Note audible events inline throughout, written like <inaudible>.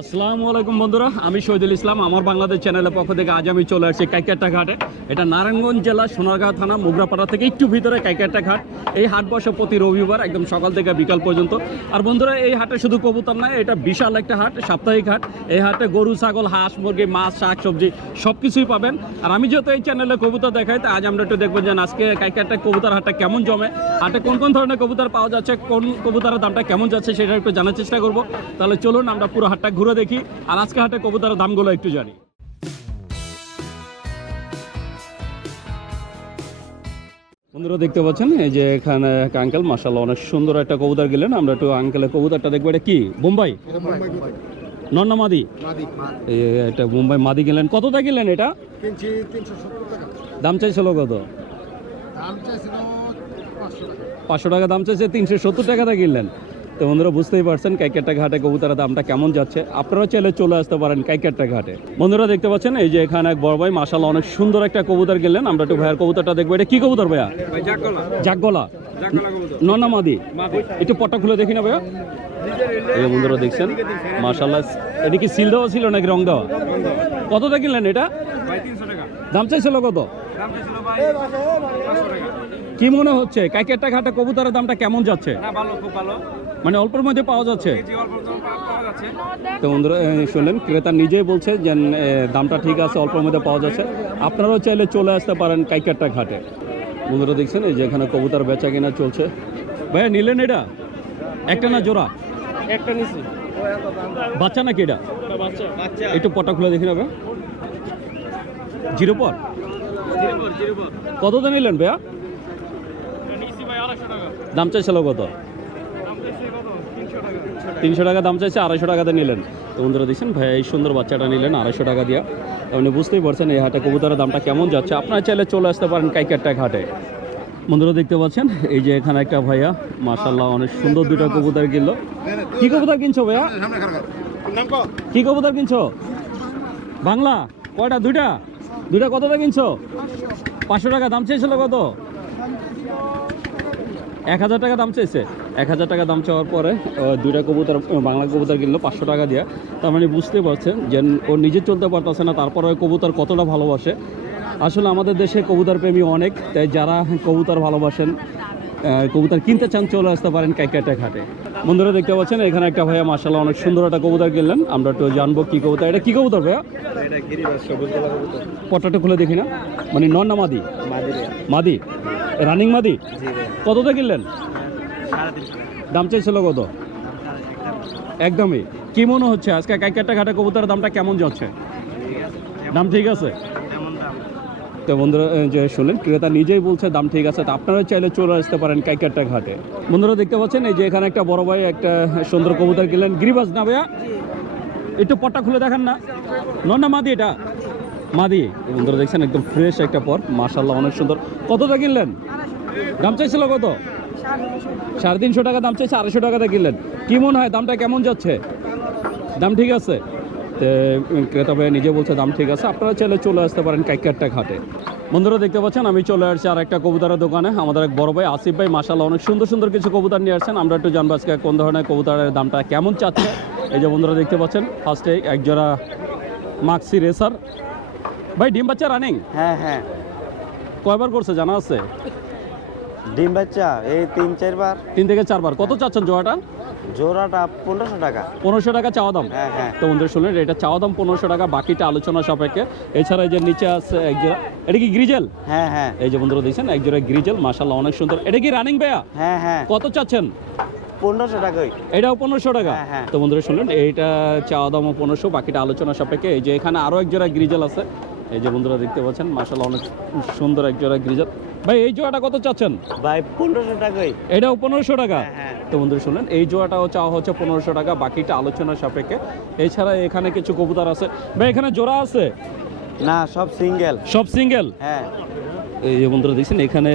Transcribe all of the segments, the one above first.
আসসালামু আলাইকুম বন্ধুরা, আমি শহীদুল ইসলাম, আমার বাংলাদেশ চ্যানেলের পক্ষ থেকে আজ আমি চলে আসছি কাইকাট্টা ঘাটে। এটা নারায়ণগঞ্জ জেলা সোনারগাঁও থানা, মুগরাপাড়া থেকে একটু ভিতরে কাইকাট্টা ঘাট। এই হাট বসে প্রতি রবিবার একদম সকাল থেকে বিকাল পর্যন্ত। আর বন্ধুরা, এই হাটে শুধু কবুতর নয়, এটা বিশাল একটা হাট, সাপ্তাহিক হাট। এই হাটে গরু, ছাগল, হাঁস, মুরগি, মাছ, শাক, সবজি সব কিছুই পাবেন। আর আমি যেহেতু এই চ্যানেলে কবুতর দেখাই, তো আজ আমরা একটু দেখব যে আজকে কাইকাট্টা কবুতর হাটটা কেমন জমে, হাটে কোন কোন ধরনের কবুতর পাওয়া যাচ্ছে, কোন কবুতরের দামটা কেমন যাচ্ছে, সেটা একটু জানার চেষ্টা করব। তাহলে চলুন, আমরা পুরো হাটটা ঘুরে দেখি আর আজকে হাটে কবুতরের দামগুলো একটু জানি। বন্ধুরা দেখতে পাচ্ছেন? এই যে এখানে এক আঙ্কেল মাসাল্লাহ অনেক সুন্দর একটা কবুতর গেলেন। আমরা একটু আঙ্কেলের কবুতরটা দেখব। এটা কি? বোম্বাই? নন্না মাদি? এটা মুম্বাই মাদি গেলেন। কতটা গেলেন এটা? দাম চাইছিল কত? পাঁচশো টাকা। পাঁচশো টাকা দাম চাইছে তিনশো সত্তর টাকাটা কিনলেন তো বন্ধুরা বুঝতেই পারছেন কাইকাট্টা ঘাটে কবুতরের দামটা কেমন যাচ্ছে। আপনারাও চাইলে চলে আসতে পারেন কাইকাট্টা ঘাটে। বন্ধুরা দেখতে পাচ্ছেন এই যে এখানে এক বড় ভাই মাসাল অনেক সুন্দর একটা কবুতর গেলেন। আমরা একটু ভাইয়ের কবুতরটা দেখব। এটা কি কবুতর ভাইয়া? জাগগলা ননা মাদি। একটু পট্টা খুলে দেখি না ভাইয়া। এই বন্ধুরা দেখছেন মাসাল্লাহ এটা কি সিল দেওয়া ছিল নাকি রং দেওয়া? কতটা কিনলেন এটা? দাম চাইছিল কত? কি মনে হচ্ছে কাইকেটটা ঘাটে কবুতরের দামটা কেমন যাচ্ছে? মানে অল্পের মধ্যে পাওয়া যাচ্ছে। তো বন্ধুরা শুনলেন ক্রেতা নিজেই বলছে যে দামটা ঠিক আছে অল্পের মধ্যে পাওয়া যাচ্ছে। আপনারাও চাইলে চলে আসতে পারেন কাইকাট্টা ঘাটে। বন্ধুরা দেখছেন এই যে এখানে কবুতর বেচা কিনা চলছে। ভাইয়া নিলেন এটা? একটা না জোড়া? একটা নিছি। বাচ্চা নাকি এটা? একটু পটা খুলে দেখি না ভাইয়া জিরো পর জিরোপর নিলেন ভাইয়া? নিছি ভাই আড়াইশো টাকা। দাম চাইছিল কত কত? তিনশো টাকা দাম চাইছে, আড়াইশো টাকাতে নিলেন। তো বন্ধুরা দেখছেন, ভাই, এই সুন্দর বাচ্চাটা নিলেন, আড়াইশো টাকা দিয়া। আপনি বুঝতেই পারছেন এই হাটে কবুতরের দামটা কেমন যাচ্ছে। আপনারা চাইলে চলে আসতে পারেন কাইকারটা ঘাটে। বন্ধুরা দেখতে পাচ্ছেন, এই যে এখানে একটা ভাইয়া মাশাল্লাহ অনেক সুন্দর দুটো কবুতর কিনলো। কি কবুতর কিনছো ভাইয়া? কি কবুতর কিনছো? বাংলা, কয়টা? দুইটা? দুইটা কতটা কিনছো? পাঁচশো টাকা দাম চেয়েছিল কত? এক হাজার টাকা দাম চেয়েছে এক হাজার টাকা দাম চাওয়ার পরে দুইটা কবুতর বাংলা কবুতর কিনলো পাঁচশো টাকা দিয়ে। তার মানে বুঝতে পারছেন যে ও নিজে চলতে পারতেছে না তারপরে ওই কবুতর কতটা ভালোবাসে। আসলে আমাদের দেশে কবুতর প্রেমী অনেক তাই যারা কবুতর ভালোবাসেন কবুতর কিনতে চান চলে আসতে পারেন কাইকাটা ঘাটে। বন্ধুরা দেখতে পাচ্ছেন এখানে একটা ভাইয়া মাসাল্লাহ অনেক সুন্দর একটা কবুতর কিনলেন। আমরা একটু জানব কী কবুতর এটা কী কবুতর ভাইয়া? এটা গিরিবাস সবুজ গলা কবুতর। পটাটা খুলে দেখি না। মানে নন না মাদি? মাদি রানিং মাদি? কতটা কিনলেন? দাম চাইছিল কত? একদমই। কি মনে হচ্ছে আজকে কাইকাটা ঘাটে কবুতরের দামটা কেমন যাচ্ছে? দাম ঠিক আছে? তো বন্ধুরা যে শুনলেন ক্রেতা নিজেই বলছে দাম ঠিক আছে তো আপনারা চাইলে চলে আসতে পারেন কাইকারটা ঘাটে। বন্ধুরা দেখতে পাচ্ছেন এই যে এখানে একটা বড় ভাই একটা সুন্দর কবুতর কিনলেন। গিরিবাজ না ভাইয়া? একটু পটটা খুলে দেখান না। নন না মাদি এটা? মাদি। বন্ধুরা দেখছেন একদম ফ্রেশ একটা পর মাশাল্লাহ অনেক সুন্দর। কতটা কিনলেন? দাম চাইছিল কত? সাড়ে তিনশো টাকা দাম চাইছে আড়াইশো টাকাতে কিনলেন। কি মনে হয় দামটা কেমন যাচ্ছে? দাম ঠিক আছে? ক্রেতা ভাই নিজে বলছে দাম ঠিক আছে আপনারা চাইলে চলে আসতে পারেন কাইকারটা ঘাটে। বন্ধুরা দেখতে পাচ্ছেন আমি চলে আসছি আর একটা কবুতরের দোকানে। আমাদের এক বড় ভাই আসিফ ভাই মাসাল্লাহ অনেক সুন্দর সুন্দর কিছু কবুতর নিয়ে আসছেন। আমরা একটু জানব আজকে কোন ধরনের কবুতরের দামটা কেমন চাচ্ছে। এই যে বন্ধুরা দেখতে পাচ্ছেন ফার্স্টে একজোড়া মাক্সি রেসার ভাই ডিম বাচ্চা রানিং হ্যাঁ হ্যাঁ। কয়বার করছে জানা আছে? ডিম বাচ্চা এই তিন চারবার। তিন থেকে চারবার। কত চাচ্ছেন জোড়াটা? জোড়াটা পনেরোশো টাকা। পনেরোশো টাকা চাওয়া দাম? হ্যাঁ হ্যাঁ। তো বন্ধুরা শুনলেন এটা চাওয়া দাম পনেরোশো টাকা বাকিটা আলোচনা সাপেক্ষে। এছাড়া এই যে নিচে আছে এক জোড়া এটা কি গ্রিজেল? হ্যাঁ হ্যাঁ। এই যে বন্ধুরা দেখছেন এক জোড়া গ্রিজেল মাসাল্লাহ অনেক সুন্দর। এটা কি রানিং ভাইয়া? হ্যাঁ হ্যাঁ। কত চাচ্ছেন? পনেরোশো টাকাই। এটাও পনেরোশো টাকা? হ্যাঁ। তো বন্ধুরা শুনলেন এইটা চাওয়া দামও পনেরোশো বাকিটা আলোচনা সাপেক্ষে। এই যে এখানে আরও এক জোড়া গ্রিজেল আছে। এই যে বন্ধুরা দেখতে পাচ্ছেন মাসাল্লাহ অনেক সুন্দর এক জোড়া গ্রিজেল ভাই এই জোড়াটা কত চাচ্ছেন? ভাই পনেরোশো টাকাই। এটাও পনেরোশো টাকা? হ্যাঁ হ্যাঁ। তো বন্ধুরা শুনলেন এই জোড়াটাও চাওয়া হচ্ছে পনেরোশো টাকা বাকিটা আলোচনা সাপেক্ষে। এছাড়া এখানে কিছু কবুতর আছে। ভাই এখানে জোড়া আছে? না সব সিঙ্গেল। সব সিঙ্গেল? হ্যাঁ। এই যে বন্ধুরা দেখছেন এখানে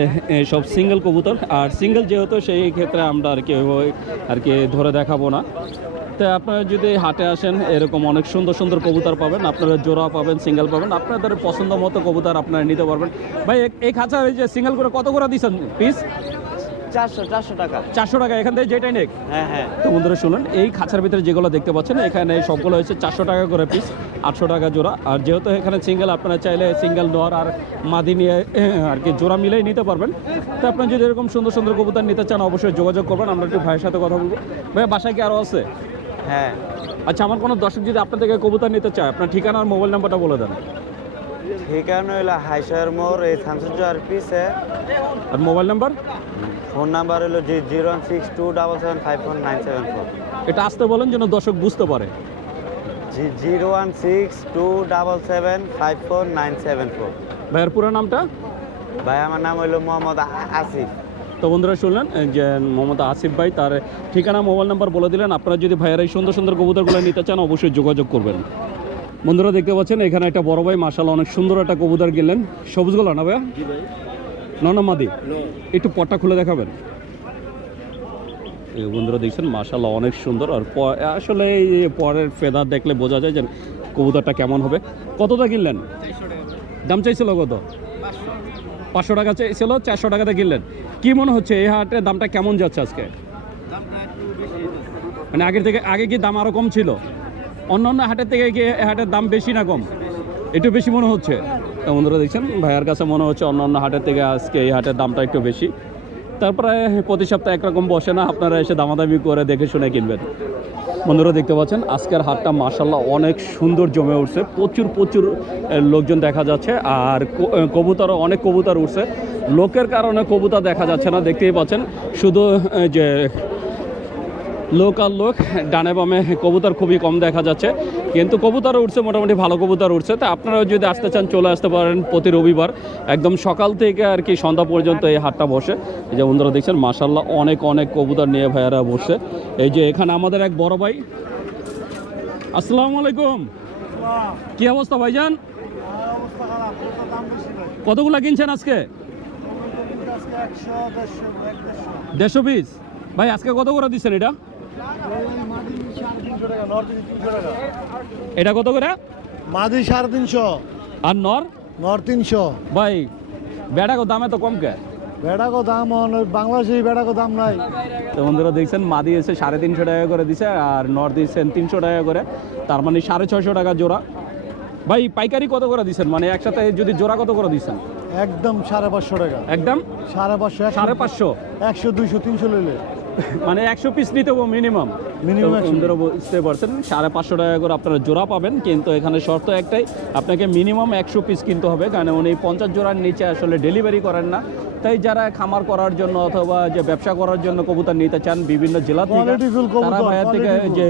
সব সিঙ্গেল কবুতর। আর সিঙ্গেল যেহেতু সেই ক্ষেত্রে আমরা আর কি আর কি ধরে দেখাবো না। তো আপনারা যদি হাটে আসেন এরকম অনেক সুন্দর সুন্দর কবুতর পাবেন আপনারা জোড়া পাবেন সিঙ্গেল পাবেন আপনাদের পছন্দ মতো কবুতর আপনারা নিতে পারবেন। ভাই এই খাঁচা এই যে সিঙ্গেল করে কত করে দিচ্ছেন পিস চারশো চারশো টাকা। চারশো টাকা এখান থেকে যেটাই নেক। হ্যাঁ হ্যাঁ। তো বন্ধুরা শুনুন এই খাঁচার ভিতরে যেগুলো দেখতে পাচ্ছেন এখানে সবগুলো হচ্ছে চারশো টাকা করে পিস আটশো টাকা জোড়া। আর যেহেতু এখানে সিঙ্গেল আপনারা চাইলে সিঙ্গেল নর আর মাদি নিয়ে <laughs> আর কি জোড়া মিলেই নিতে পারবেন। তো আপনার যদি এরকম সুন্দর সুন্দর কবুতর নিতে চান অবশ্যই যোগাযোগ করবেন আমরা একটু ভাইয়ের সাথে কথা বলব। ভাইয়া বাসায় কি আরও আছে? হ্যাঁ। আচ্ছা আমার কোনো দর্শক যদি আপনার থেকে কবুতর নিতে চায় আপনার ঠিকানা আর মোবাইল নাম্বারটা বলে দেন। ঠিকানা হইল হাইশার মোড় এই শামসুজ্জো আর পিসে আর মোবাইল নাম্বার? ফোন নাম্বার হলো zero one six two double seven five four nine seven four. এটা আসতে বলেন যেন দর্শক বুঝতে পারে। জি zero one six two double seven five four nine seven four. ভাইয়ের পুরো নামটা? ভাই আমার নাম হইল মোহাম্মদ আসিফ। তো বন্ধুরা শুনলেন যে মোহাম্মদ আসিফ ভাই তার ঠিকানা মোবাইল নাম্বার বলে দিলেন। আপনারা যদি ভাইয়ের এই সুন্দর সুন্দর কবুতরগুলো নিতে চান অবশ্যই যোগাযোগ করবেন। বন্ধুরা দেখতে পাচ্ছেন এখানে একটা বড় ভাই মাসাল অনেক সুন্দর একটা কবুতর গেলেন। সবুজ গোলা না ভাইয়া ননামাদি একটু পটটা খুলে দেখাবেন। এই বন্ধুরা দেখছেন মাসাল্লাহ অনেক সুন্দর। আর প- আসলে এই পরের ফেদার দেখলে বোঝা যায় যে কবুতরটা কেমন হবে। কতটা কিনলেন? দাম চাইছিল কত? পাঁচশো টাকা চাইছিল চারশো টাকাতে কিনলেন। কি মনে হচ্ছে এই হাটের দামটা কেমন যাচ্ছে আজকে? মানে আগের থেকে আগে কি দাম আরও কম ছিল? অন্য অন্য হাটের থেকে কি এই হাটের দাম বেশি না কম? একটু বেশি মনে হচ্ছে। বন্ধুরা দেখছেন ভাইয়ার কাছে মনে হচ্ছে অন্য অন্য হাটের থেকে আজকে এই হাটের দামটা একটু বেশি। তারপরে প্রতি সপ্তাহে একরকম বসে না আপনারা এসে দামাদামি করে দেখে শুনে কিনবেন। বন্ধুরা দেখতে পাচ্ছেন, আজকের হাটটা মার্শাল্লাহ অনেক সুন্দর জমে উঠছে। প্রচুর প্রচুর লোকজন দেখা যাচ্ছে, আর কবুতর অনেক কবুতর উঠছে। লোকের কারণে কবুতর দেখা যাচ্ছে না, দেখতেই পাচ্ছেন। শুধু যে লোক আর লোক, ডানে বামে কবুতর খুবই কম দেখা যাচ্ছে। কিন্তু কবুতর উঠছে মোটামুটি ভালো কবুতর উঠছে তো আপনারাও যদি আসতে চান, চলে আসতে পারেন প্রতি রবিবার। একদম সকাল থেকে আর কি সন্ধ্যা পর্যন্ত এই হাটটা বসে। এই যে বন্ধুরা দেখছেন মাসাল্লাহ অনেক অনেক কবুতর নিয়ে ভাইয়ারা বসছে। এই যে এখানে আমাদের এক বড় ভাই। আসসালামু আলাইকুম। কি অবস্থা ভাইজান? কতগুলা কিনছেন আজকে? দেড়শো পিস। ভাই, আজকে কত করে দিচ্ছেন এটা? এটা কত করে? মাদি সাড়ে তিনশো। আর নর? নর তিনশো। ভাই বেড়া দামে তো কম কে বেড়াকো দাম বাংলাদেশি বেড়াকো দাম নাই। তো বন্ধুরা দেখছেন মাদি এসে সাড়ে তিনশো টাকা করে দিছে আর নর দিচ্ছেন তিনশো টাকা করে। তার মানে সাড়ে ছয়শো টাকা জোড়া। ভাই পাইকারি কত করে দিচ্ছেন মানে একসাথে যদি জোড়া কত করে দিচ্ছেন একদম সাড়ে পাঁচশো টাকা। একদম? সাড়ে পাঁচশো সাড়ে পাঁচশো? একশো দুইশো তিনশো লইলে। মানে একশো পিস নিতে হবে মিনিমাম 100 বুঝতে পারছেন? সাড়ে পাঁচশো টাকা করে আপনারা জোড়া পাবেন কিন্তু এখানে শর্ত একটাই আপনাকে মিনিমাম একশো পিস কিনতে হবে কারণ উনি পঞ্চাশ জোড়ার নিচে আসলে ডেলিভারি করেন না। তাই যারা খামার করার জন্য অথবা যে ব্যবসা করার জন্য কবুতর নিতে চান বিভিন্ন জেলা থেকে তারা ভাইয়ার থেকে যে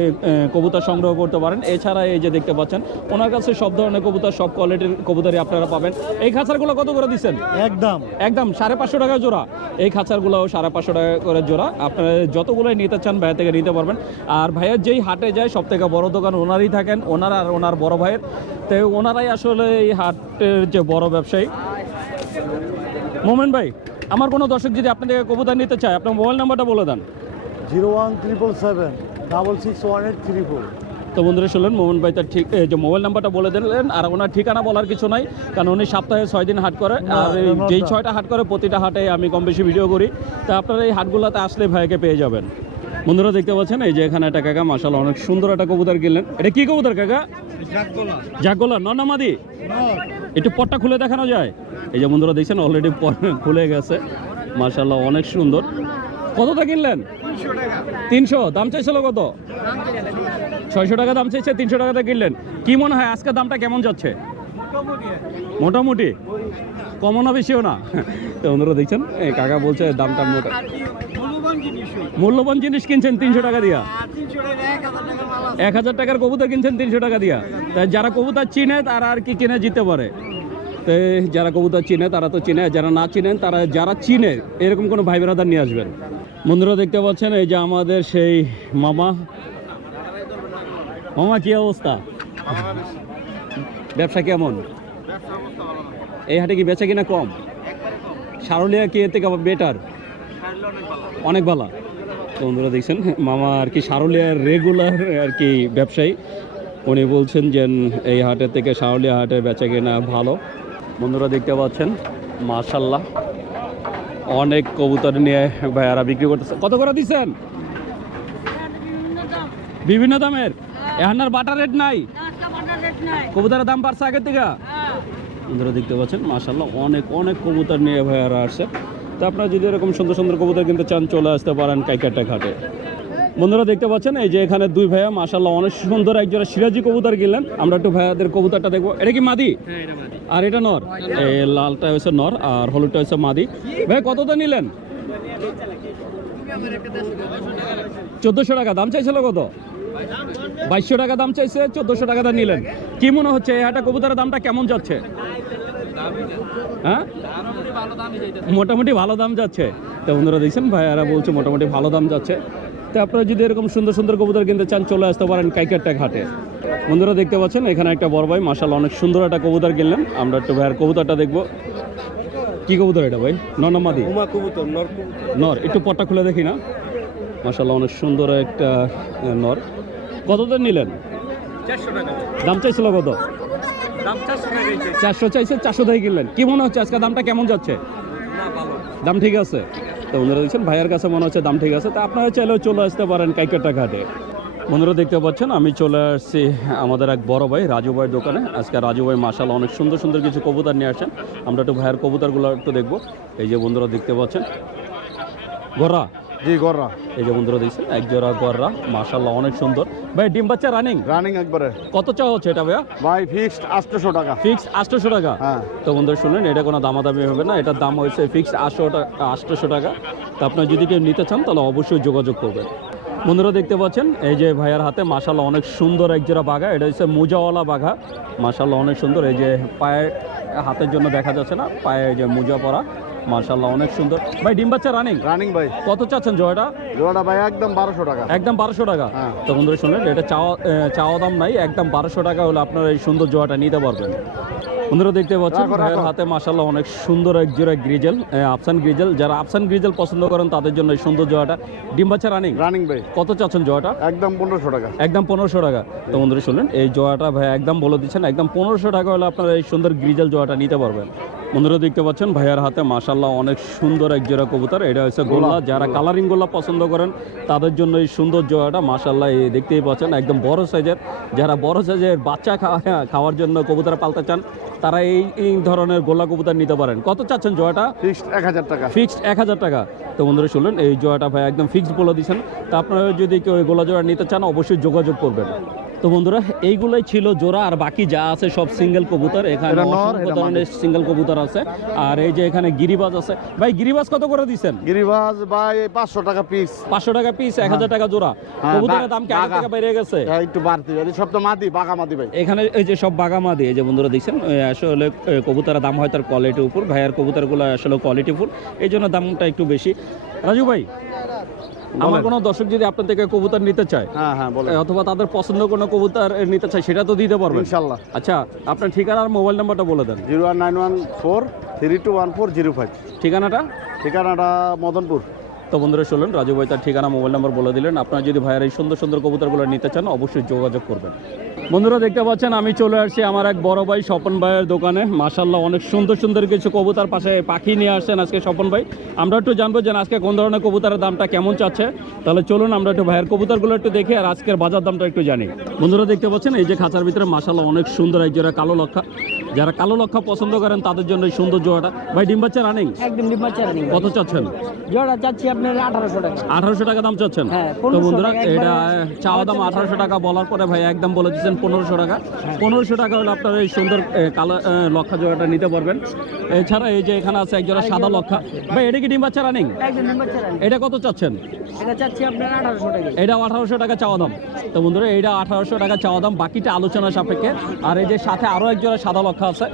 কবুতর সংগ্রহ করতে পারেন। এছাড়া এই যে দেখতে পাচ্ছেন ওনার কাছে সব ধরনের কবুতর সব কোয়ালিটির কবুতরই আপনারা পাবেন। এই খাঁচারগুলো কত করে দিচ্ছেন? একদম। একদম সাড়ে পাঁচশো টাকা জোড়া। এই খাঁচারগুলোও সাড়ে পাঁচশো টাকা করে জোড়া। আপনারা যতগুলোই নিতে চান ভাইয়া থেকে নিতে পারবেন। আর ভাইয়ের যেই হাটে যায় সব থেকে বড় দোকান ওনারই থাকেন। ওনার আর ওনার বড় ভাইয়ের। তো ওনারাই আসলে এই হাটের যে বড় ব্যবসায়ী। মোমেন ভাই আমার কোনো দর্শক যদি আপনার থেকে কবুতর নিতে চায় আপনার মোবাইল নাম্বারটা বলে দেন। Zero one triple seven double six one eight three four তো বন্ধুরা শুনলেন মোহন ভাই তার ঠিক এই যে মোবাইল নাম্বারটা বলে দিলেন আর ওনার ঠিকানা বলার কিছু নাই কারণ উনি সপ্তাহে ছয় দিন হাট করে আর যেই ছয়টা হাট করে প্রতিটা হাটে আমি কম বেশি ভিডিও করি। তা আপনারা এই হাটগুলোতে আসলে ভাইকে পেয়ে যাবেন। বন্ধুরা দেখতে পাচ্ছেন এই যে এখানে একটা কাকা মাসাল অনেক সুন্দর একটা কবুতর কিনলেন। এটা কি কবুতর কাকা? জাগোলা ননামাদি একটু পটটা খুলে দেখানো যায়? এই যে বন্ধুরা দেখছেন অলরেডি খুলে গেছে। মার্শাল্লাহ অনেক সুন্দর। কতটা কিনলেন? তিনশো দাম চাইছিল কত? ছয়শো টাকা দাম চাইছে তিনশো টাকাতে কিনলেন। কি মনে হয় আজকে দামটা কেমন যাচ্ছে? মোটামুটি। কমও না বেশিও না? তো বন্ধুরা দেখছেন এই কাকা বলছে দামটা মোটা মূল্যবান জিনিস কিনছেন তিনশো টাকা দিয়া। এক হাজার টাকার কবুতর কিনছেন তিনশো টাকা দিয়া। তাই যারা কবুতর চিনে তারা আর কি কিনে জিতে পারে। তো যারা কবুতর চিনে তারা তো চিনে। যারা না চিনেন তারা যারা চিনে এরকম কোনো ভাই বেড়াদার নিয়ে আসবেন। বন্ধুরা দেখতে পাচ্ছেন এই যে আমাদের সেই মামা। মামা কি অবস্থা? ব্যবসা কেমন? এই হাটে কি বেচা কিনা কম? সারলিয়া কি এর থেকে বেটার অনেক ভালো। তো বন্ধুরা দেখছেন মামা আর কি সারুলিয়ার রেগুলার আর কি ব্যবসায়ী। উনি বলছেন যে এই হাটের থেকে সারুলিয়া হাটের বেচা কেনা ভালো। বন্ধুরা দেখতে পাচ্ছেন মাশাল্লাহ অনেক কবুতর নিয়ে ভাইয়ারা বিক্রি করতেছে। কত করে দিচ্ছেন? বিভিন্ন দামের? এখানার বাটার রেট নাই? কবুতরের দাম বাড়ছে আগের থেকে? বন্ধুরা দেখতে পাচ্ছেন মাশাল্লাহ অনেক অনেক কবুতর নিয়ে ভাইয়ারা আসছে। তো আপনারা যদি এরকম সুন্দর সুন্দর কবুতর কিনতে চান চলে আসতে পারেন কাইকাটা ঘাটে। বন্ধুরা দেখতে পাচ্ছেন এই যে এখানে দুই ভাইয়া মাশাল্লাহ অনেক সুন্দর একজোড়া সিরাজি কবুতর কিনলেন। আমরা একটু ভাইয়াদের কবুতরটা দেখব। এটা কি মাদি? আর এটা নর? এই লালটা হচ্ছে নর আর হলুদটা হচ্ছে মাদি। ভাই কতটা নিলেন? চোদ্দোশো টাকা। দাম চাইছিল কত? বাইশশো টাকা দাম চাইছে চোদ্দোশো টাকা দাম নিলেন। কি মনে হচ্ছে এই হাটা কবুতরের দামটা কেমন যাচ্ছে? হ্যাঁ? মোটামুটি ভালো দাম যাচ্ছে। তো বন্ধুরা দেখছেন ভাইয়ারা বলছে মোটামুটি ভালো দাম যাচ্ছে। তো আপনারা যদি এরকম সুন্দর সুন্দর কবুতর কিনতে চান চলে আসতে পারেন কাইকারটা ঘাটে। বন্ধুরা দেখতে পাচ্ছেন এখানে একটা বড় ভাই মাসাল অনেক সুন্দর একটা কবুতর কিনলেন। আমরা একটু ভাইয়ের কবুতরটা দেখব। কি কবুতর এটা ভাই? ননামাদি উমা কবুতর নর নর একটু পটটা খুলে দেখি না? মাসাল্লাহ অনেক সুন্দর একটা নর। কতদিন নিলেন? দাম চাইছিল কত? চারশো চাইছে চারশো থেকে কিনলেন। কি মনে হচ্ছে আজকে দামটা কেমন যাচ্ছে? দাম ঠিক আছে? তো বন্ধুরা দেখছেন ভাইয়ের কাছে মনে হচ্ছে দাম ঠিক আছে। তা আপনারা চাইলেও চলে আসতে পারেন কাইকাটা ঘাটে। বন্ধুরা দেখতে পাচ্ছেন আমি চলে আসছি আমাদের এক বড় ভাই রাজু ভাইয়ের দোকানে। আজকে রাজু ভাই মাসাল অনেক সুন্দর সুন্দর কিছু কবুতর নিয়ে আসছেন। আমরা একটু ভাইয়ের কবুতরগুলো একটু দেখব। এই যে বন্ধুরা দেখতে পাচ্ছেন। গররা জি গররা। এই যে বন্ধুরা দেখছেন এক জোড়া গররা মাসাল্লাহ অনেক সুন্দর। ভাই ডিম বাচ্চা রানিং রানিং একবারে। কত চাওয়া হচ্ছে এটা ভাইয়া? ভাই ফিক্সড আটশোশো টাকা। ফিক্স আটশোশো টাকা? হ্যাঁ। তো বন্ধুরা শুনলেন এটা কোনো দামাদামি হবে না এটার দাম হয়েছে ফিক্স আটশো টাকা আটশোশো টাকা। তো আপনার যদি কেউ নিতে চান তাহলে অবশ্যই যোগাযোগ করবেন। বন্ধুরা দেখতে পাচ্ছেন এই যে ভাইয়ার হাতে মাসাল্লাহ অনেক সুন্দর এক জোড়া বাঘা এটা হচ্ছে মোজাওয়ালা বাঘা। মাসাল্লাহ অনেক সুন্দর এই যে পায়ে হাতের জন্য দেখা যাচ্ছে না পায়ে যে মোজা পরা। মাসাল্লাহ অনেক সুন্দর। ভাই ডিম বাচ্চা রানিং রানিং ভাই। কত চাচ্ছেন জয়টা জোড়াটা ভাই একদম বারোশো টাকা। একদম বারোশো টাকা। হ্যাঁ। তো বন্ধুরা শুনলেন এটা চাওয়া চাওয়া দাম নাই একদম বারোশো টাকা হলে আপনারা এই সুন্দর জোয়াটা নিতে পারবেন। বন্ধুরা দেখতে পাচ্ছেন ভাইয়ের হাতে মাসাল্লাহ অনেক সুন্দর এক জোড়া গ্রিজেল আফসান গ্রিজেল যারা আফসান গ্রিজেল পছন্দ করেন তাদের জন্য এই সুন্দর জোয়াটা ডিম বাচ্চা রানিং রানিং ভাই। কত চাচ্ছেন জোয়াটা একদম পনেরোশো টাকা। একদম পনেরোশো টাকা। তো বন্ধুরা শুনলেন এই জোয়াটা ভাই একদম বলে দিচ্ছেন একদম পনেরোশো টাকা হলে আপনারা এই সুন্দর গ্রিজেল জোয়াটা নিতে পারবেন। বন্ধুরা দেখতে পাচ্ছেন ভাইয়ার হাতে মাসাল্লাহ অনেক সুন্দর এক জোড়া কবুতর। এটা হচ্ছে গোল্লা। যারা কালারিং গোল্লা পছন্দ করেন তাদের জন্য এই সুন্দর জোড়াটা মাসাল্লাহ এই দেখতেই পাচ্ছেন একদম বড় সাইজের। যারা বড় সাইজের বাচ্চা খাওয়া খাওয়ার জন্য কবুতর পালতে চান তারা এই এই ধরনের গোলা কবুতর নিতে পারেন। কত চাচ্ছেন জোড়াটা? ফিক্সড এক হাজার টাকা। ফিক্সড এক হাজার টাকা। তো বন্ধুরা শুনলেন এই জোড়াটা ভাই একদম ফিক্সড বলে দিচ্ছেন তা আপনারা যদি কেউ গোলা জোড়া নিতে চান অবশ্যই যোগাযোগ করবেন। তো বন্ধুরা এইগুলোই ছিল জোড়া আর বাকি যা আছে সব সিঙ্গেল কবুতর। এখানে অসংখ্য ধরনের সিঙ্গেল কবুতর আছে। আর এই যে এখানে গিরিবাজ আছে। ভাই গিরিবাজ কত করে দিচ্ছেন গিরিবাজ ভাই পাঁচশো টাকা পিস পাঁচশো টাকা পিস এক হাজার টাকা জোড়া। হ্যাঁ, কবুতরের দাম কি আগে। থেকে বেড়ে গেছে? একটু বাড়তি। সব তো মাদি বাঘা মাদি ভাই। এখানে এই যে সব বাগামা এই যে বন্ধুরা দেখছেন আসলে কবুতরের দাম হয় তার কোয়ালিটির উপর। ভাইয়ার কবুতরগুলো আসলে কোয়ালিটিফুল এই জন্য দামটা একটু বেশি। রাজু ভাই আমার কোনো দর্শক যদি আপনার থেকে কবুতর নিতে চায় হ্যাঁ হ্যাঁ অথবা তাদের পছন্দ কোনো কবুতর নিতে চায় সেটা তো দিতে পারবেন। ইনশাল্লাহ। আচ্ছা আপনার ঠিকানা আর মোবাইল নাম্বারটা বলে দেন। Zero one nine one four three two one four zero five. ঠিকানাটা? ঠিকানাটা মদনপুর। তো বন্ধুরা শুনলেন, রাজু ভাই তার ঠিকানা, মোবাইল নাম্বার বলে দিলেন। আপনারা যদি ভাইয়ের এই সুন্দর সুন্দর কবুতরগুলো নিতে চান, অবশ্যই যোগাযোগ করবেন। বন্ধুরা দেখতে পাচ্ছেন, আমি চলে আসছি আমার এক বড় ভাই স্বপন ভাইয়ের দোকানে। মাসাল্লাহ অনেক সুন্দর সুন্দর কিছু কবুতার পাশে পাখি নিয়ে আসছেন আজকে স্বপন ভাই। আমরা একটু জানব যে আজকে কোন ধরনের কবুতরের দামটা কেমন চাচ্ছে। তাহলে চলুন, আমরা একটু ভাইয়ের কবুতরগুলো একটু দেখি আর আজকের বাজার দামটা একটু জানি। বন্ধুরা দেখতে পাচ্ছেন, এই যে খাঁচার ভিতরে মাসাল্লাহ অনেক সুন্দর এক জোড়া কালো লক্ষা। যারা কালো লক্ষা পছন্দ করেন তাদের জন্য এই সুন্দর জোড়াটা। ভাই ডিম বাচ্চা রানিং একদম ডিম বাচ্চা রানিং কত চাচ্ছেন? জোড়া চাচ্ছি আপনার আঠারোশো টাকা। আঠারোশো টাকা দাম চাচ্ছেন? হ্যাঁ, তো বন্ধুরা এটা চাওয়া দাম আঠারোশো টাকা। বলার পরে ভাই একদম বলে দিচ্ছেন পনেরোশো টাকা। হ্যাঁ। পনেরোশো টাকা হলে আপনারা এই সুন্দর কালো লক্ষা জোড়াটা নিতে পারবেন। এছাড়া এই যে এখানে আছে একজোড়া সাদা লক্ষা ভাই এটা কি ডিম বাচ্চা রানিং এটা কত চাচ্ছেন? এটা চাচ্ছি আপনার আঠারোশো টাকা। এটা চাওয়া দাম। তো বন্ধুরা এইটা আঠারোশো টাকা চাওয়া দাম। বাকিটা আলোচনা সাপেক্ষে। আর এই যে সাথে আরও একজোড়া সাদা লক্ষা আছে?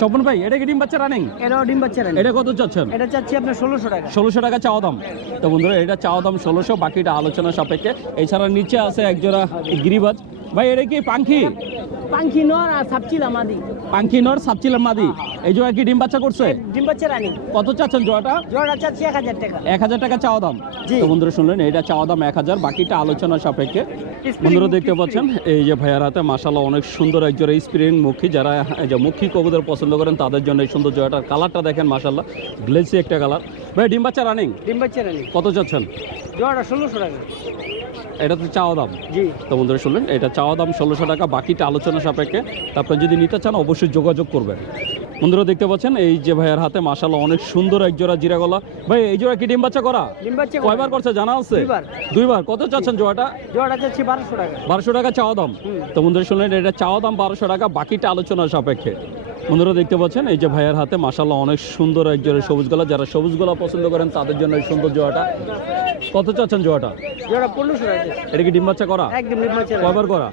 স্বপন ভাই এটা কি ডিম বাচ্চা রানিং এটাও ডিম বাচ্চা রানিং এটা কত চাচ্ছেন? এটা চাচ্ছি আপনার ষোলোশো টাকা। ষোলোশো টাকা চাওয়া দাম। তো বন্ধুরা এটা চাওয়া দাম ষোলোশো বাকিটা আলোচনা সাপেক্ষে। এছাড়া নিচে আছে একজোড়া গিরিবাজ। ভাই এটা কি পাখি? পাঙ্কি নর আর সাপচিলা মাদি। পাঙ্কি নর সাপচিলার মাদি। এই জোড়া কি ডিম বাচ্চা করছে? ডিম বাচ্চা রানি। কত চাচ্ছেন জোড়াটা? জোড়া চাচ্ছি এক হাজার টাকা। এক হাজার টাকা চাওয়া দাম। তো বন্ধুরা শুনলেন এটা চাওয়া দাম এক হাজার বাকিটা আলোচনা সাপেক্ষে। বন্ধুরা দেখতে পাচ্ছেন এই যে ভাইয়ার হাতে মাসাল্লাহ অনেক সুন্দর এক জোড়া স্প্রিং মুখী যারা যে মুখী কবুতর পছন্দ করেন তাদের জন্য এই সুন্দর জোড়াটার কালারটা দেখেন মাসাল্লাহ গ্লেসি একটা কালার ভাই ডিম বাচ্চা রানিং ডিম বাচ্চা রানি কত চাচ্ছেন? জোড়াটা ষোলোশো টাকা। এটা তো চাওয়া দাম। জি। তো বন্ধুরা শুনলেন এটা চাওয়া দাম ষোলোশো টাকা বাকিটা আলোচনা সাপেক্ষে। তারপরে যদি নিতে চান অবশ্যই যোগাযোগ করবেন। বন্ধুরা দেখতে পাচ্ছেন এই যে ভাইয়ের হাতে মাসাল্লাহ অনেক সুন্দর এক জোড়া জিরা গলা। ভাই এই জোড়া কি ডিম বাচ্চা করা? ডিম বাচ্চা কয়বার করছে জানা আছে? দুইবার। দুইবার। কত চাচ্ছেন জোড়াটা? জোড়াটা চাচ্ছি বারোশো টাকা। বারোশো টাকা চাওয়া দাম। তো বন্ধুরা শুনলেন এটা চাওয়া দাম বারোশো টাকা বাকিটা আলোচনা সাপেক্ষে। বন্ধুরা দেখতে পাচ্ছেন এই যে ভাইয়ের হাতে মাসাল্লাহ অনেক সুন্দর এক জোড়া সবুজ গলা। যারা সবুজ গলা পছন্দ করেন তাদের জন্য এই সুন্দর জোড়াটা। কত চাচ্ছেন জোড়াটা? জোড়া পনেরোশো টাকা। এটা কি ডিম বাচ্চা করা? একদম ডিম বাচ্চা কয়বার করা?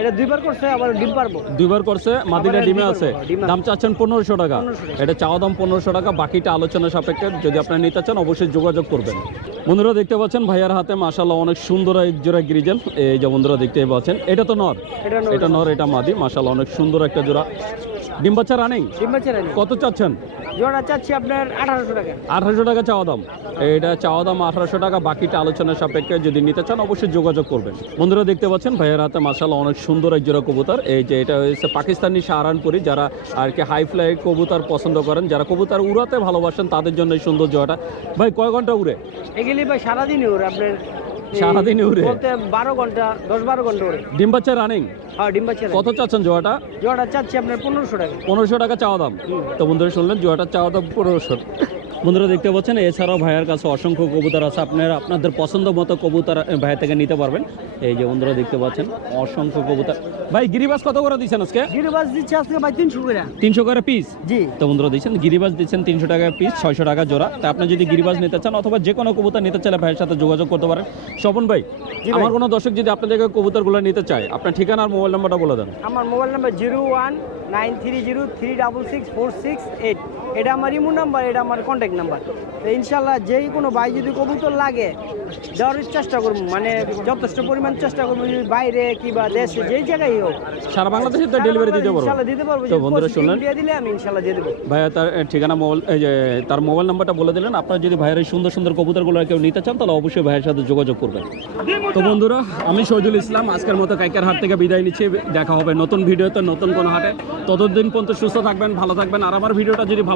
এটা দুইবার করছে আবার ডিম পারব। দুইবার করছে মাদিনা ডিমে আছে। দাম চাচ্ছেন পনেরোশো টাকা। এটা চাওয়া দাম পনেরোশো টাকা বাকিটা আলোচনা সাপেক্ষে যদি আপনারা নিতে চান অবশ্যই যোগাযোগ করবেন। বন্ধুরা দেখতে পাচ্ছেন ভাইয়ার হাতে মাসাল্লাহ অনেক সুন্দর এক জোড়া গ্রিজেল। এই যে বন্ধুরা দেখতে পাচ্ছেন এটা তো নর। এটা নর। এটা নর এটা মাদি। মাসাল্লাহ অনেক সুন্দর একটা জোড়া। ডিম বাচ্চা রানিং? ডিম বাচ্চা রানি। কত চাচ্ছেন? জোড়া চাচ্ছি আপনার আঠারোশো টাকা। আঠারোশো টাকা চাওয়া দাম। এটা চাওয়া দাম আঠারোশো টাকা বাকিটা আলোচনার সাপেক্ষে যদি নিতে চান অবশ্যই যোগাযোগ করবেন। বন্ধুরা দেখতে পাচ্ছেন ভাইয়ের হাতে মাসাল্লাহ অনেক সুন্দর এক জোড়া কবুতর। এই যে এটা হচ্ছে পাকিস্তানি সাহারানপুরি যারা আর কি হাই ফ্লাই কবুতর পছন্দ করেন যারা কবুতর উড়াতে ভালোবাসেন তাদের জন্য এই সুন্দর জোড়াটা। ভাই কয় ঘণ্টা উড়ে? এগুলি ভাই সারাদিনই ওর আপনার এই সারাদিনই উড়ে? বলতে বারো ঘণ্টা দশ বারো ঘণ্টা উড়ে। ডিম বাচ্চা রানিং হ্যাঁ ডিম বাচ্চা কত চাচ্ছেন জোয়াটা? জোয়াটা চাচ্ছি আপনার পনেরোশো টাকা। পনেরোশো টাকা চাওয়া দাম। তো বন্ধুরা শুনলেন জোয়াটার চাওয়া দাম পনেরোশো। বন্ধুরা দেখতে পাচ্ছেন এছাড়াও ভাইয়ের কাছে অসংখ্য কবুতর আছে। আপনারা আপনাদের পছন্দ মতো কবুতর ভাইয়ের থেকে নিতে পারবেন। এই যে বন্ধুরা দেখতে পাচ্ছেন অসংখ্য কবুতর। ভাই গিরিবাস কত করে দিচ্ছেন আজকে? গিরিবাস দিচ্ছে আজকে ভাই তিনশো করে। তিনশো করে পিস জি। তো বন্ধুরা দিচ্ছেন গিরিবাস দিচ্ছেন তিনশো টাকা পিস ছয়শো টাকা জোড়া। তা আপনি যদি গিরিবাস নিতে চান অথবা যে কোনো কবুতর নিতে চাইলে ভাইয়ের সাথে যোগাযোগ করতে পারেন। স্বপন ভাই ভাই। আমার কোনো দর্শক যদি আপনাদের কবুতরগুলো নিতে চায় আপনার ঠিকানা আর মোবাইল নাম্বারটা বলে দেন। আমার mobile number zero one nine three zero three double six four six eight. এটা আমার ইমো নাম্বার এটা আমার কন্ট্যাক্ট নাম্বার। তো ইনশাল্লাহ যেই কোনো ভাই যদি কবুতর লাগে দেওয়ার চেষ্টা করব মানে যথেষ্ট পরিমাণ চেষ্টা করব যদি বাইরে কিংবা দেশে যেই জায়গায় হোক। সারা বাংলাদেশে তো ডেলিভারি দিতে পারব। ইনশাল্লাহ দিতে পারব তো বন্ধুরা শুনলেন? দিয়ে দিলে আমি ইনশাল্লাহ দিয়ে দেবো। ভাইয়া তার ঠিকানা মোবাইল এই যে তার মোবাইল নাম্বারটা বলে দিলেন। আপনারা যদি ভাইয়ের সুন্দর সুন্দর কবুতরগুলো কেউ নিতে চান তাহলে অবশ্যই ভাইয়ের সাথে যোগাযোগ করবেন। তো বন্ধুরা আমি শহীদুল ইসলাম আজকের মতো কাইকার হাট থেকে বিদায় নিচ্ছি। দেখা হবে নতুন ভিডিওতে নতুন কোনো হাটে। ততদিন পর্যন্ত সুস্থ থাকবেন ভালো থাকবেন। আর আমার ভিডিওটা যদি